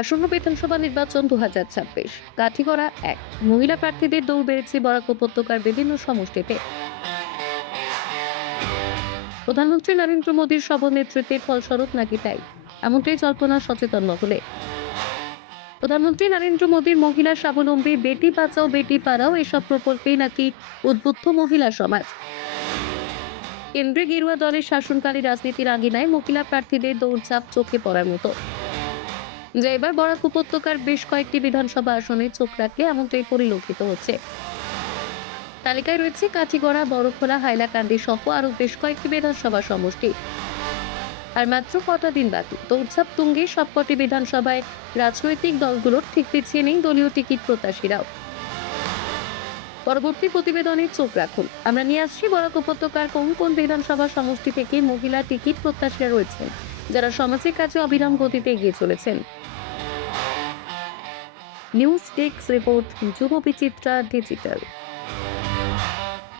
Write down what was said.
আসন্ন বিধানসভা নির্বাচন 2026 কাঠিগড়া এক মহিলা প্রার্থীদের দৌড় বেড়েছে বরাক উপত্যকার বিভিন্ন সমষ্টিতে। প্রধানমন্ত্রী নরেন্দ্র মোদীর সভানেতৃত্বের ফলস্বরূপ নাকি তাই, এমনটাই জল্পনা সচেতন মহলে। প্রধানমন্ত্রী নরেন্দ্র মোদীর মহিলা স্বাবলম্বী বেটি বাঁচাও বেটি পাড়াও এসব প্রকল্পেই নাকি উদ্বুদ্ধ মহিলা সমাজ। কেন্দ্রে গেরুয়া দলের শাসনকালী রাজনীতির আঙিনায় মহিলা প্রার্থীদের দৌড়ঝাঁপ চোখে পড়ার মতো, যা এবার বরাক উপত্যকার বেশ কয়েকটি বিধানসভা আসনে চোখ রাখলে এমনটাই পরিলক্ষিত হচ্ছে। তালিকায় রয়েছে কাঠিগড়া, বড়খোলা, হাইলাকান্দি সহ আরো বেশ কয়েকটি বিধানসভা সমষ্টি। আর মাত্র কটা দিন বাকি দৌড়ঝাঁপ তুঙ্গে সবকটি বিধানসভায়। রাজনৈতিক দলগুলোর ঠিক পিছিয়ে নেই দলীয় টিকিট প্রত্যাশীরাও। পরবর্তী প্রতিবেদনে চোখ রাখুন, আমরা নিয়ে আসছি বরাক উপত্যকার কোন কোন বিধানসভা সমষ্টি থেকে মহিলা টিকিট প্রত্যাশীরা রয়েছেন, যারা সামাজিক কাজে অবিরাম গতিতে এগিয়ে চলেছেন। নিউজ ডেস্ক রিপোর্ট, যুব বিচিত্রা ডিজিটাল।